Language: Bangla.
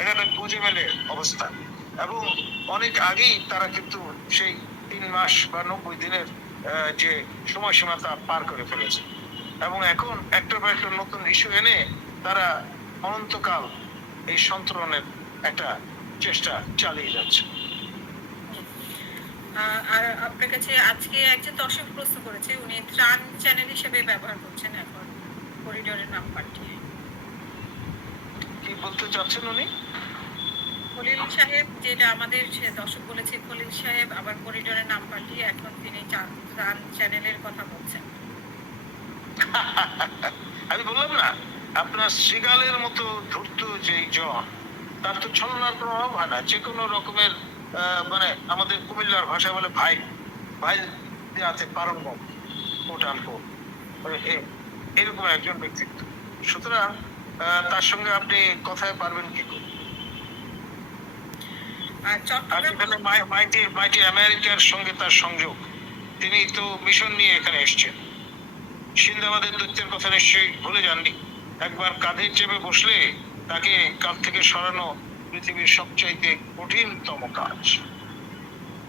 এখানে বুঝে মেলে অবস্থা। এবং অনেক আগেই তারা কিন্তু সেই ৩ মাস বা ৯০ দিনের যে সময়সীমা তা পার করে ফেলেছে। এবং এখন একটার পর একটা নতুন ইস্যু এনে তারা অনন্তকাল এই সন্তরণের একটা চেষ্টা চালিয়ে যাচ্ছে। আর আপনার কাছে আজকে একজন দর্শক প্রশ্ন করেছে, উনি ত্রাণ চ্যানেল হিসেবে ব্যবহার করছেন এখন করিডোরের নাম পাল্টিয়ে। কি বলতে চাচ্ছেন উনি? খলিল সাহেব, যেটা আমাদের সে দর্শক বলেছে, খলিল সাহেব আবার করিডোরের নাম পাল্টিয়ে এখন তিনি ত্রাণ চ্যানেলের কথা বলছেন। আমি বললাম না, আপনার শৃগালের মতো ধূর্ত যেই জন, তার তো ছলনার কোনো অভাব হয় না। যে কোনো রকমের মানে আমাদের কুমিল্লার ভাষায় বলে ভাই ভাই দেওয়াতে পারঙ্গম, কোট আনকোট। এরকম একজন ব্যক্তিত্ব। সুতরাং তার সঙ্গে আপনি কথায় পারবেন কি করে? আর আর চট্টগ্রাম যেখানে মাইটি মাইটি আমেরিকার সঙ্গে তার সংযোগ, তিনি তো মিশন নিয়ে এখানে এসছেন। সিন্দাবাদের দৈত্যের কথা নিশ্চয়ই ভুলে যাননি। একবার কাঁধে চেপে বসলে তাকে কাঁধ থেকে সরানো পৃথিবীর সবচাইতে কঠিনতম কাজ।